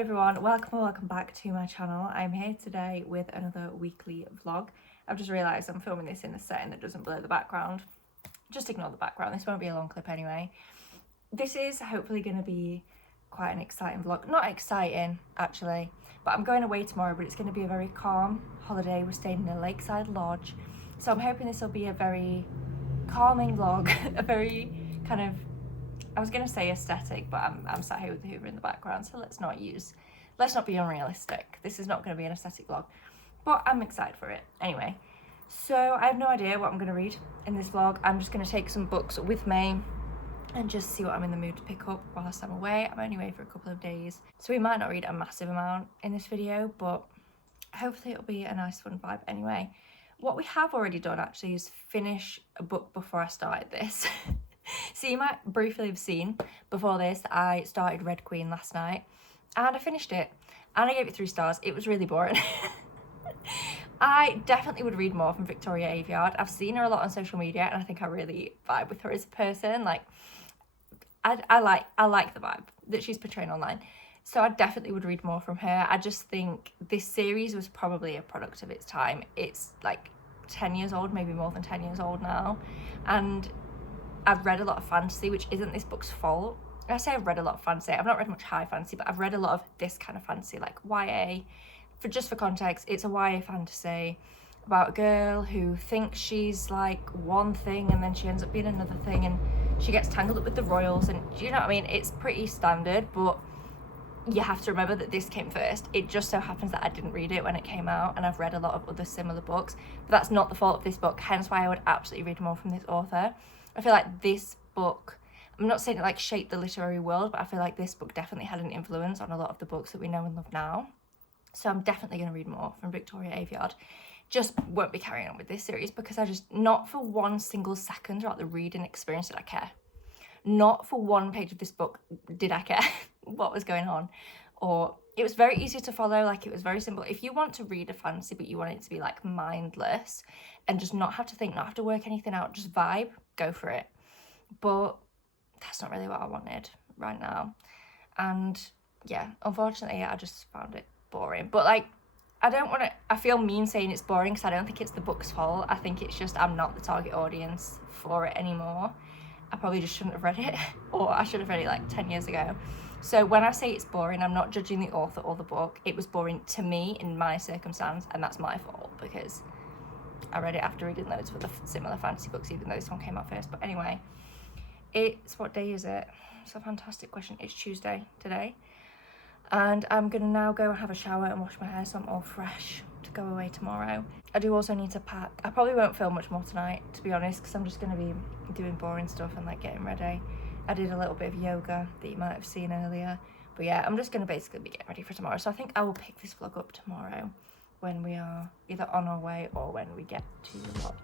everyone, welcome back to my channel. I'm here today with another weekly vlog. I've just realised I'm filming this in a setting that doesn't blur the background. Just ignore the background, this won't be a long clip anyway. This is hopefully going to be quite an exciting vlog. Not exciting actually, but I'm going away tomorrow, but it's going to be a very calm holiday. We're staying in a lakeside lodge, so I'm hoping this will be a very calming vlog, a very kind of, I was going to say aesthetic, but I'm sat here with the Hoover in the background, so let's not be unrealistic. This is not going to be an aesthetic vlog, but I'm excited for it. Anyway, so I have no idea what I'm going to read in this vlog. I'm just going to take some books with me and just see what I'm in the mood to pick up whilst I'm away. I'm only away for a couple of days, so we might not read a massive amount in this video, but hopefully it'll be a nice fun vibe anyway. What we have already done actually is finish a book before I started this. So you might briefly have seen before this that I started Red Queen last night and I finished it and I gave it 3 stars. It was really boring. I definitely would read more from Victoria Aveyard. I've seen her a lot on social media and I think I really vibe with her as a person. Like I like the vibe that she's portraying online. So I definitely would read more from her. I just think this series was probably a product of its time. It's like 10 years old, maybe more than 10 years old now. And I've read a lot of fantasy, which isn't this book's fault. I say I've read a lot of fantasy. I've not read much high fantasy, but I've read a lot of this kind of fantasy, like YA. For context, it's a YA fantasy about a girl who thinks she's like one thing and then she ends up being another thing and she gets tangled up with the royals, and do you know what I mean? It's pretty standard, but you have to remember that this came first. It just so happens that I didn't read it when it came out, and I've read a lot of other similar books, but that's not the fault of this book, hence why I would absolutely read more from this author. I feel like this book, I'm not saying it like shaped the literary world, but I feel like this book definitely had an influence on a lot of the books that we know and love now. So I'm definitely going to read more from Victoria Aveyard. Just won't be carrying on with this series because I just, not for one single second throughout the reading experience did I care. Not for one page of this book did I care what was going on. Or it was very easy to follow, like it was very simple. If you want to read a fantasy but you want it to be like mindless and just not have to think, not have to work anything out, just vibe, go for it. But that's not really what I wanted right now. And yeah, unfortunately I just found it boring. But like, I feel mean saying it's boring because I don't think it's the book's fault. I think it's just I'm not the target audience for it anymore. I probably just shouldn't have read it, or I should have read it like 10 years ago. So when I say it's boring, I'm not judging the author or the book. It was boring to me in my circumstance, and that's my fault because I read it after reading loads of other similar fantasy books, even though this one came out first. But anyway, what day is it? It's a fantastic question. It's Tuesday today. And I'm going to now go and have a shower and wash my hair so I'm all fresh to go away tomorrow. I do also need to pack. I probably won't film much more tonight, to be honest, because I'm just going to be doing boring stuff and like getting ready. I did a little bit of yoga that you might have seen earlier. But yeah, I'm just going to basically be getting ready for tomorrow. So I think I will pick this vlog up tomorrow when we are either on our way or when we get to the lodge.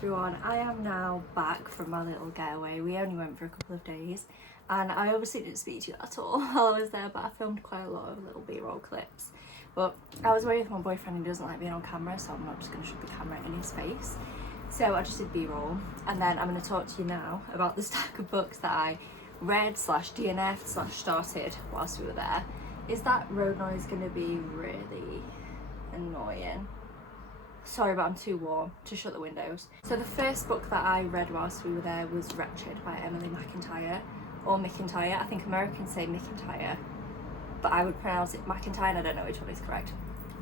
everyone, I am now back from my little getaway. We only went for a couple of days and I obviously didn't speak to you at all while I was there, but I filmed quite a lot of little b-roll clips. But I was away with my boyfriend and he doesn't like being on camera, so I'm not just going to shove the camera in his face. So I just did b-roll, and then I'm going to talk to you now about the stack of books that I read / DNF'd / started whilst we were there. Is that road noise going to be really annoying? Sorry, but I'm too warm to shut the windows. So the first book that I read whilst we were there was Wretched by Emily McIntyre, or McIntyre. I think Americans say McIntyre, but I would pronounce it McIntyre and I don't know which one is correct.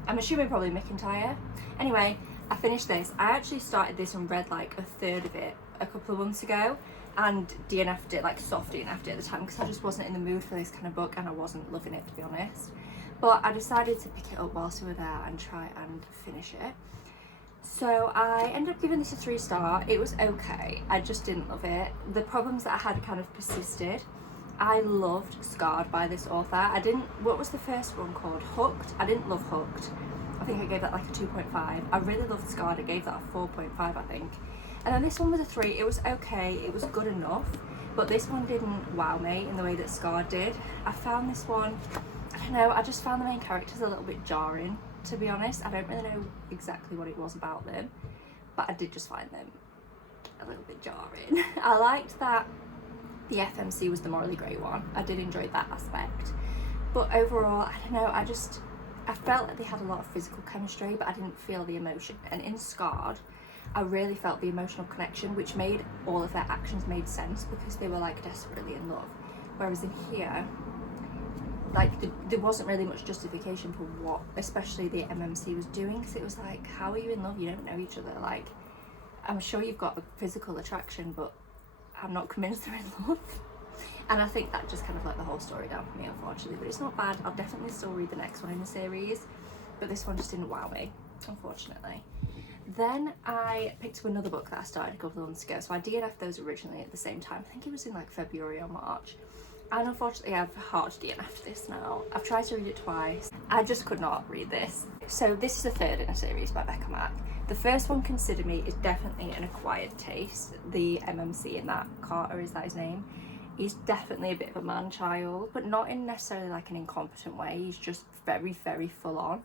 I'm assuming probably McIntyre. Anyway, I finished this. I actually started this and read like a third of it a couple of months ago and DNF'd it, like soft DNF'd it at the time because I just wasn't in the mood for this kind of book and I wasn't loving it, to be honest. But I decided to pick it up whilst we were there and try and finish it. So I ended up giving this a 3-star. It was okay, I just didn't love it. The problems that I had kind of persisted. I loved Scarred by this author. What was the first one called? Hooked? I didn't love Hooked. I think I gave that like a 2.5. I really loved Scarred, I gave that a 4.5 I think. And then this one was a 3, it was okay, it was good enough. But this one didn't wow me in the way that Scarred did. I found this one, I don't know, I just found the main characters a little bit jarring. To be honest, I don't really know exactly what it was about them, but I did just find them a little bit jarring. I liked that the FMC was the morally grey one. I did enjoy that aspect. But overall, I don't know, I felt like they had a lot of physical chemistry, but I didn't feel the emotion. And in Scarred, I really felt the emotional connection, which made all of their actions made sense because they were like desperately in love. Whereas in here, like there wasn't really much justification for what especially the MMC was doing, because it was like, how are you in love? You don't know each other. Like, I'm sure you've got a physical attraction, but I'm not convinced they're in love. And I think that just kind of let the whole story down for me, unfortunately. But it's not bad. I'll definitely still read the next one in the series, but this one just didn't wow me, unfortunately. Then I picked up another book that I started a couple of months ago. So I DNF'd those originally at the same time. I think it was in like February or March. And unfortunately I've hard DNF'd this now. I've tried to read it twice. I just could not read this. So this is the third in a series by Becca Mack. The first one, Consider Me, is definitely an acquired taste. The MMC in that, Carter, is that his name? He's definitely a bit of a man-child, but not in necessarily like an incompetent way. He's just very, very full on.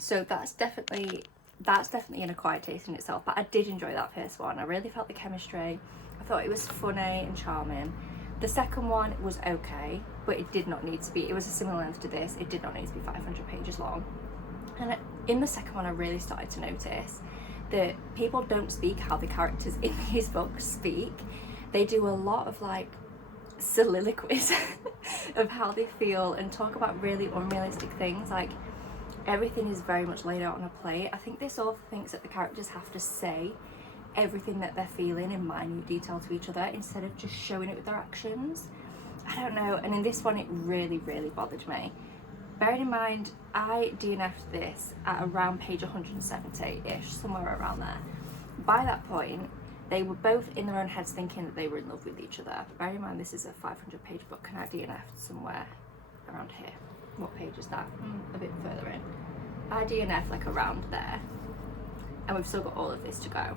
So that's definitely an acquired taste in itself. But I did enjoy that first one. I really felt the chemistry. I thought it was funny and charming. The second one was okay, but it did not need to be. It was a similar length to this. It did not need to be 500 pages long. And in the second one, I really started to notice that people don't speak how the characters in these books speak. They do a lot of like soliloquies of how they feel and talk about really unrealistic things. Like, everything is very much laid out on a plate. I think this author thinks that the characters have to say everything that they're feeling in minute detail to each other instead of just showing it with their actions. I don't know, and in this one it really, really bothered me. Bearing in mind, I DNF'd this at around page 170-ish, somewhere around there. By that point, they were both in their own heads thinking that they were in love with each other. Bearing in mind, this is a 500-page book and I DNF'd somewhere around here. What page is that? A bit further in. I DNF'd like around there. And we've still got all of this to go.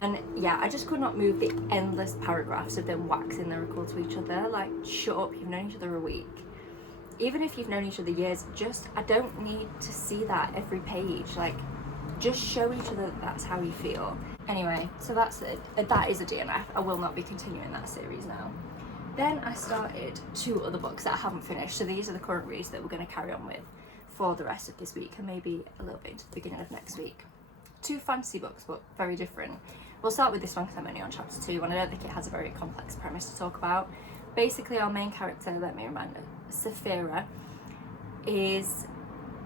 And yeah, I just could not move the endless paragraphs of them waxing lyrical to each other. Like, shut up, you've known each other a week. Even if you've known each other years, I don't need to see that every page. Like, just show each other that that's how you feel. Anyway, so that's it. That is a DNF. I will not be continuing that series now. Then I started 2 other books that I haven't finished. So these are the current reads that we're going to carry on with for the rest of this week and maybe a little bit into the beginning of next week. 2 fantasy books, but very different. We'll start with this one because I'm only on chapter 2 and I don't think it has a very complex premise to talk about. Basically, our main character, let me remind her, Saphira, is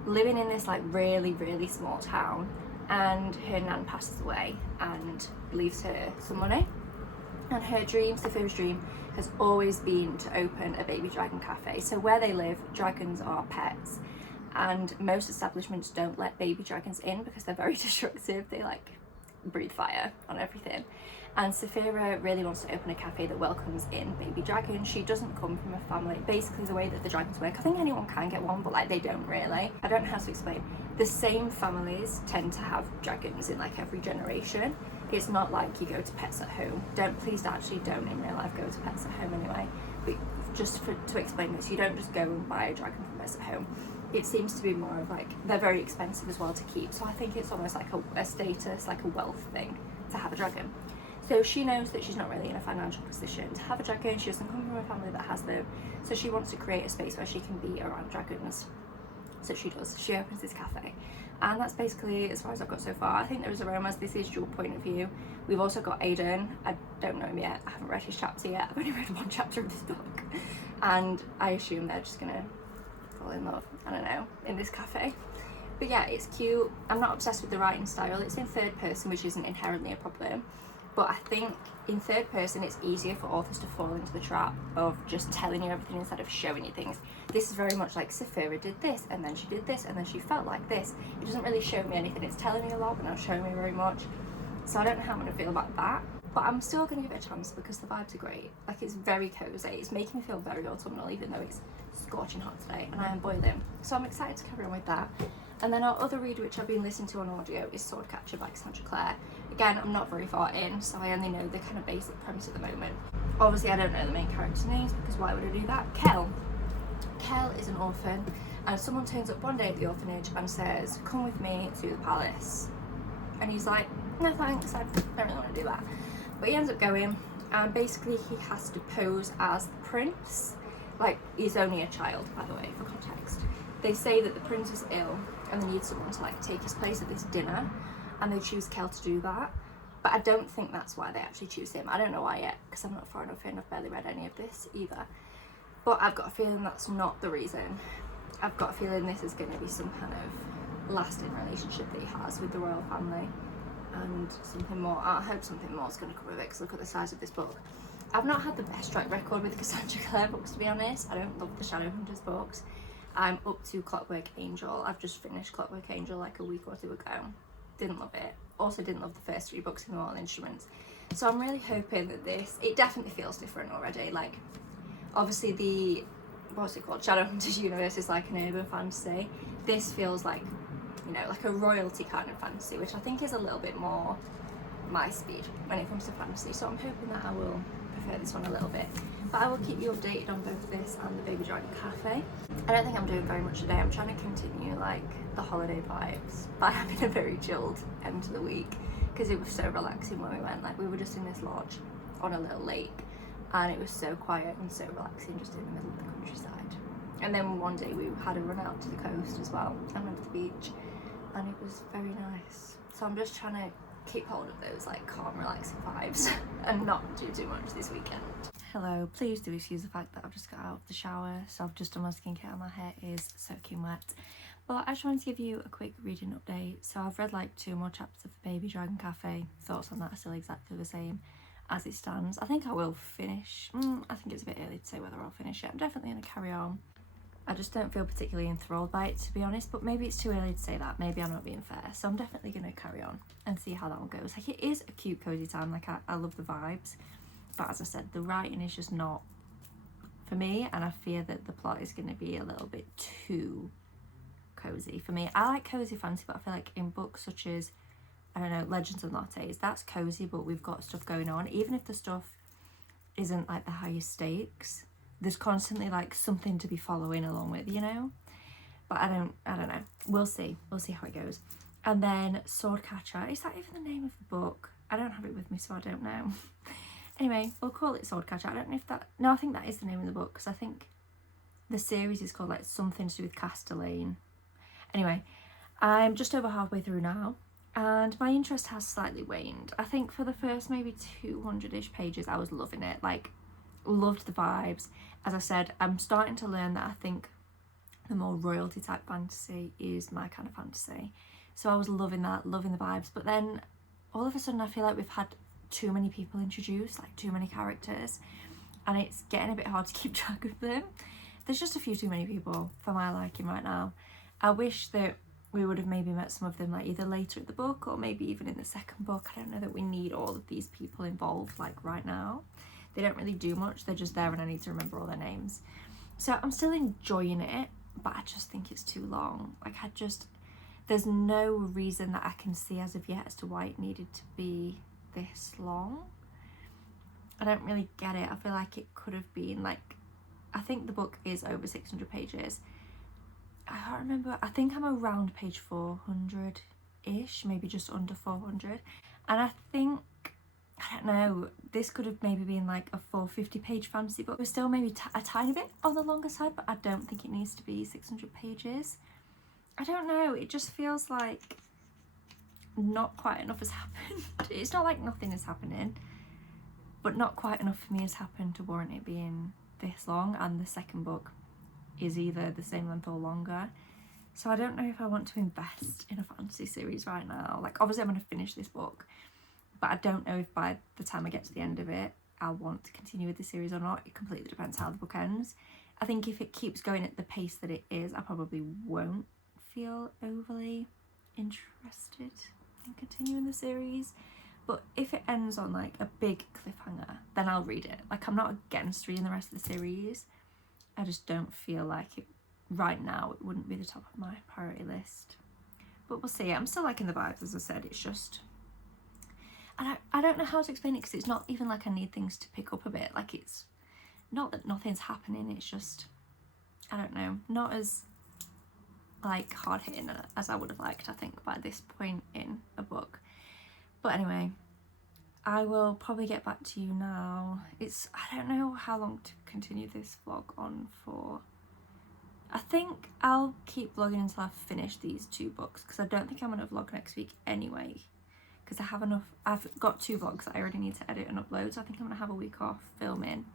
living in this like really, really small town, and her nan passes away and leaves her some money. And her dream, Saphira's dream, has always been to open a baby dragon cafe. So where they live, dragons are pets, and most establishments don't let baby dragons in because they're very destructive. They like breathe fire on everything. And Saphira really wants to open a cafe that welcomes in baby dragons. She doesn't come from a family, basically the way that the dragons work. I think anyone can get one, but like they don't really. I don't know how to explain. The same families tend to have dragons in like every generation. It's not like you go to Pets at Home. Please actually don't in real life go to Pets at Home anyway. But just to explain this, you don't just go and buy a dragon from Pets at Home. It seems to be more of like, they're very expensive as well to keep. So I think it's almost like a status, like a wealth thing to have a dragon. So she knows that she's not really in a financial position to have a dragon. She doesn't come from a family that has them. So she wants to create a space where she can be around dragons. So she does. She opens this cafe. And that's basically as far as I've got so far. I think there is aromas. This is your point of view. We've also got Aiden. I don't know him yet. I haven't read his chapter yet. I've only read one chapter of this book. And I assume they're just going to fall in love, I don't know, in this cafe. But yeah, it's cute. I'm not obsessed with the writing style. It's in third person, which isn't inherently a problem. But I think in third person, it's easier for authors to fall into the trap of just telling you everything instead of showing you things. This is very much like Saphira did this, and then she did this, and then she felt like this. It doesn't really show me anything. It's telling me a lot, but not showing me very much. So I don't know how I'm going to feel about that. But I'm still going to give it a chance because the vibes are great. Like, it's very cozy. It's making me feel very autumnal, even though it's scorching hot today, and I am boiling. So I'm excited to carry on with that. And then our other read, which I've been listening to on audio, is Swordcatcher by Cassandra Clare. Again, I'm not very far in, so I only know the kind of basic premise at the moment. Obviously, I don't know the main character names, because why would I do that? Kel. Kel is an orphan, and someone turns up one day at the orphanage and says, come with me to the palace. And he's like, no thanks, I don't really want to do that. But he ends up going, and basically he has to pose as the prince. Like, he's only a child, by the way, for context. They say that the prince is ill, and they need someone to like take his place at this dinner, and they choose Kel to do that. But I don't think that's why they actually choose him. I don't know why yet, because I'm not far enough in. I've barely read any of this either. But I've got a feeling that's not the reason. I've got a feeling this is going to be some kind of lasting relationship that he has with the royal family, and something more. I hope something more is going to come of it, because look at the size of this book. I've not had the best track record with Cassandra Clare books, to be honest. I don't love the Shadowhunters books. I'm up to Clockwork Angel. I've just finished Clockwork Angel like a week or two ago. Didn't love it. Also didn't love the first 3 books in the Mortal Instruments. So I'm really hoping that it definitely feels different already. Like, obviously the, what's it called? Shadowhunters universe is like an urban fantasy. This feels like, you know, like a royalty kind of fantasy, which I think is a little bit more my speed when it comes to fantasy. So I'm hoping that I will prefer this one a little bit. But I will keep you updated on both this and the Baby Dragon Cafe. I don't think I'm doing very much today. I'm trying to continue like the holiday vibes by having a very chilled end to the week, because it was so relaxing when we went. Like, we were just in this lodge on a little lake, and it was so quiet and so relaxing, just in the middle of the countryside. And then one day we had a run out to the coast as well and went to the beach, and it was very nice. So I'm just trying to keep hold of those like calm, relaxing vibes and not do too much this weekend. Hello, please do excuse the fact that I've just got out of the shower, so I've just done my skincare and my hair is soaking wet. But I just wanted to give you a quick reading update. So I've read like 2 more chapters of the Baby Dragon Cafe. Thoughts on that are still exactly the same as it stands. I think I will finish. I think it's a bit early to say whether I'll finish it. I'm definitely going to carry on. I just don't feel particularly enthralled by it, to be honest, but maybe it's too early to say that. Maybe I'm not being fair. So I'm definitely going to carry on and see how that one goes. Like, it is a cute, cozy time. Like, I love the vibes. But as I said, the writing is just not for me, and I fear that the plot is going to be a little bit too cozy for me. I like cozy fantasy, but I feel like in books such as, I don't know, Legends and Lattes, that's cozy, but we've got stuff going on. Even if the stuff isn't like the highest stakes, there's constantly like something to be following along with, you know? But I don't know. We'll see how it goes. And then Swordcatcher, is that even the name of the book? I don't have it with me, so I don't know. Anyway, we'll call it Swordcatcher. I don't know if that, no, I think that is the name of the book, because I think the series is called like something to do with Castellane. Anyway, I'm just over halfway through now, and my interest has slightly waned. I think for the first maybe 200-ish pages, I was loving it. Like, loved the vibes. As I said, I'm starting to learn that I think the more royalty type fantasy is my kind of fantasy. So I was loving that, loving the vibes. But then all of a sudden I feel like we've had too many people introduced, like too many characters, and it's getting a bit hard to keep track of them. There's just a few too many people for my liking right now. I wish that we would have maybe met some of them like either later in the book or maybe even in the second book. I don't know that we need all of these people involved like right now. They don't really do much, they're just there and I need to remember all their names. So I'm still enjoying it, but I just think it's too long. Like, there's no reason that I can see as of yet as to why it needed to be this long. I don't really get it. I feel like it could have been like, I think the book is over 600 pages. I can't remember. I think I'm around page 400-ish, maybe just under 400. And I think, I don't know, this could have maybe been like a 450-page fantasy book. It was still maybe a tiny bit on the longer side, but I don't think it needs to be 600 pages. I don't know, it just feels like not quite enough has happened. It's not like nothing is happening, but not quite enough for me has happened to warrant it being this long, and the second book is either the same length or longer. So I don't know if I want to invest in a fantasy series right now. Like, obviously I'm going to finish this book, but I don't know if by the time I get to the end of it I'll want to continue with the series or not. It completely depends how the book ends. I think if it keeps going at the pace that it is, I probably won't feel overly interested in continuing the series. But if it ends on like a big cliffhanger, then I'll read it. Like, I'm not against reading the rest of the series. I just don't feel like it right now. It wouldn't be the top of my priority list. But we'll see. I'm still liking the vibes, as I said. It's just, I don't know how to explain it, because it's not even like I need things to pick up a bit. Like, it's not that nothing's happening. It's just, I don't know, not as like hard hitting as I would have liked, I think, by this point in a book. But anyway, I will probably get back to you now. I don't know how long to continue this vlog on for. I think I'll keep vlogging until I've finished these 2 books, because I don't think I'm going to vlog next week anyway, because I've got 2 vlogs that I already need to edit and upload, so I think I'm going to have a week off filming,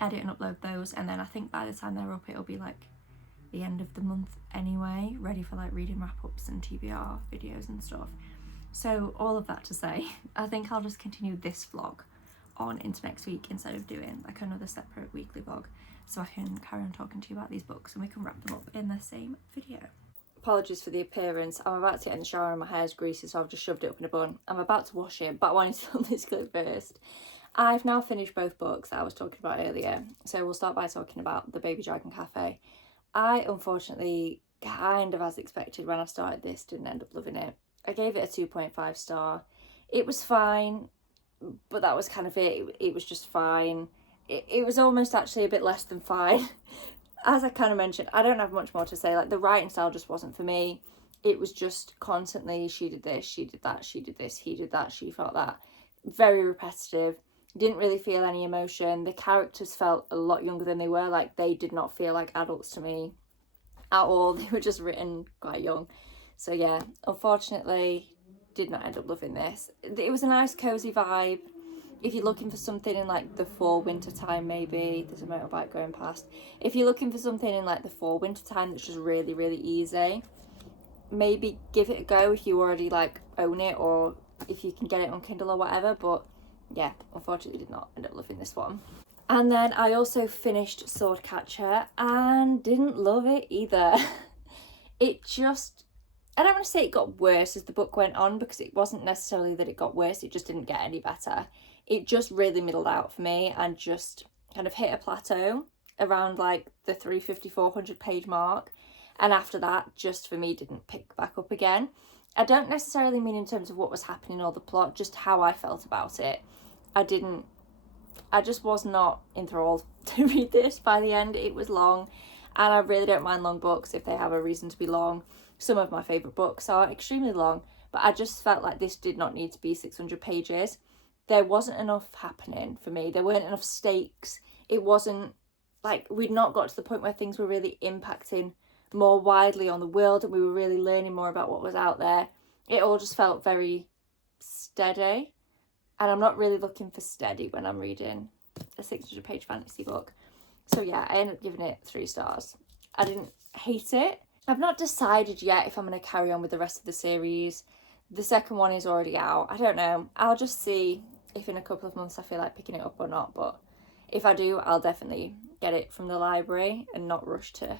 edit and upload those, and then I think by the time they're up it'll be like the end of the month anyway, ready for like reading wrap-ups and TBR videos and stuff. So all of that to say, I think I'll just continue this vlog on into next week instead of doing like another separate weekly vlog, so I can carry on talking to you about these books and we can wrap them up in the same video. Apologies for the appearance. I'm about to get in the shower and my hair's greasy, so I've just shoved it up in a bun. I'm about to wash it, but I wanted to film this clip first. I've now finished both books that I was talking about earlier, so we'll start by talking about The Baby Dragon Cafe. I unfortunately, kind of as expected when I started this, didn't end up loving it. I gave it a 2.5 star. It was fine, but that was kind of it. It was just fine. It was almost actually a bit less than fine. As I kind of mentioned, I don't have much more to say. Like, the writing style just wasn't for me. It was just constantly, she did this, she did that, she did this, he did that, she felt that. Very repetitive. Didn't really feel any emotion. The characters felt a lot younger than they were. Like, they did not feel like adults to me at all. They were just written quite young. So yeah, unfortunately, did not end up loving this. It was a nice cozy vibe. If you're looking for something in like the fall winter time, maybe there's a motorbike going past. If you're looking for something in like the fall winter time that's just really, really easy, maybe give it a go if you already like own it, or if you can get it on Kindle or whatever. But yeah, unfortunately did not end up loving this one. And then I also finished Swordcatcher and didn't love it either. It just, I don't want to say it got worse as the book went on, because it wasn't necessarily that it got worse, it just didn't get any better. It just really middled out for me and just kind of hit a plateau around like the 350-400 page mark, and after that just for me didn't pick back up again. I don't necessarily mean in terms of what was happening or the plot, just how I felt about it. I just was not enthralled to read this by the end. It was long, and I really don't mind long books if they have a reason to be long. Some of my favourite books are extremely long, but I just felt like this did not need to be 600 pages. There wasn't enough happening for me. There weren't enough stakes. It wasn't like, we'd not got to the point where things were really impacting more widely on the world and we were really learning more about what was out there. It all just felt very steady, and I'm not really looking for steady when I'm reading a 600 page fantasy book. So yeah, I ended up giving it 3 stars. I didn't hate it. I've not decided yet if I'm going to carry on with the rest of the series. The second one is already out. I don't know. I'll just see if in a couple of months I feel like picking it up or not. But if I do, I'll definitely get it from the library and not rush to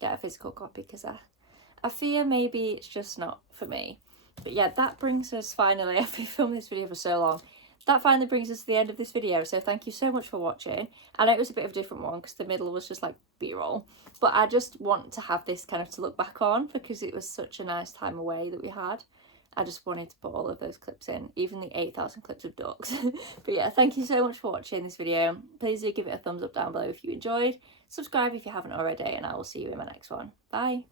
get a physical copy, because I fear maybe it's just not for me. But yeah, that brings us finally, I've been filming this video for so long, that finally brings us to the end of this video. So thank you so much for watching. I know it was a bit of a different one because the middle was just like b-roll, but I just want to have this kind of to look back on, because it was such a nice time away that we had. I just wanted to put all of those clips in, even the 8,000 clips of ducks. But yeah, thank you so much for watching this video. Please do give it a thumbs up down below if you enjoyed. Subscribe if you haven't already, and I will see you in my next one. Bye.